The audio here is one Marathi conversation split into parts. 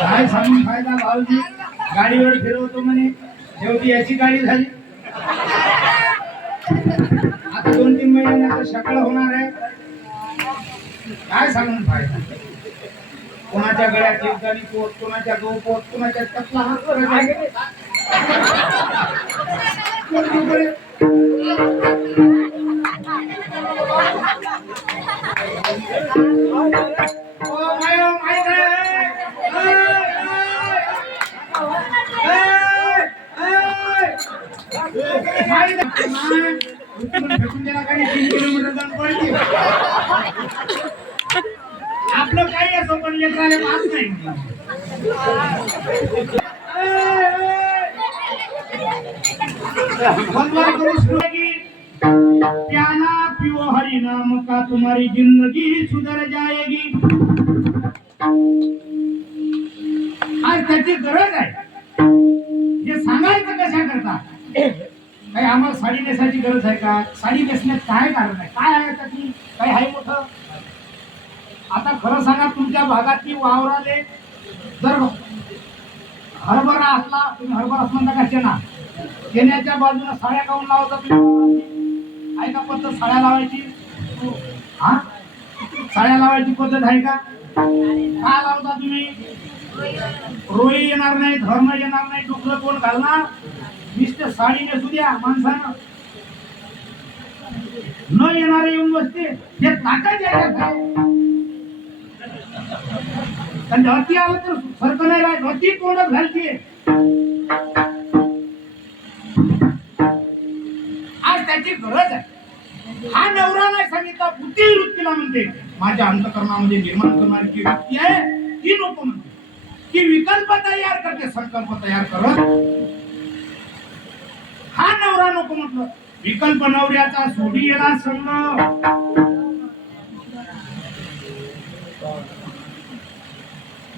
काय सांगून फायदा भाऊजी? गाडीवर फिरवतो म्हणे. शेवटी याची गाडी झाली. आता दोन तीन महिन्यानंतर शकळ होणार आहे. काय सांगून फायदा कोणाच्या गळ्यात एकदानी पोट कोणाच्या गहू पोट कोणाच्या टकला हात आपलं काही असं पण लेकराला माफ नाही. भगवान करू सुरगी प्याला पिओ हरि नाम का तुम्हारी जिंदगी सुधर जाएगी? आज त्याची गरज आहे. हे सांगायचं कशा करता काही आम्हाला साडी नेसायची गरज आहे का? साडी नेसण्यात काय कारण आहे? काय आहे त्याची काही आहे मोठं? आता खरं सांगा तुमच्या भागातली वावराले जर हरभरा असला तुम्ही हरभरा असणार म्हणता का चेना? चेन्याच्या बाजूला साड्या काऊन लावता तुम्ही? आहे का पद्धत साड्या लावायची? हा? साड्या लावायची पद्धत आहे का? काय लावता तुम्ही? रोई येणार नाही धरणं येणार नाही डुकरं कोण घालणार? नुसतं साडी नसू द्या माणसानं न येणारे येऊन बसते. हे ताकद आणि अती अति आलं तर फरक नाही राहत. अति तोंडात घालते. आज त्याची गरज आहे. हा नवरा नाही सांगितला. बुद्धी वृत्तीला म्हणते. माझ्या अंतकरणामध्ये निर्माण करणारी जी वृत्ती आहे ती नको म्हणते. ती विकल्प तयार करते संकल्प तयार करत. नको म्हटलं. विकल्प नवऱ्याचा सोडी येणार संग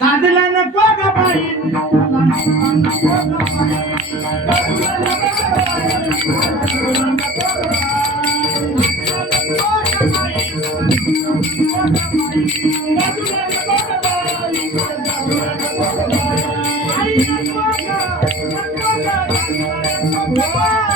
दादला नको ग बाई दादला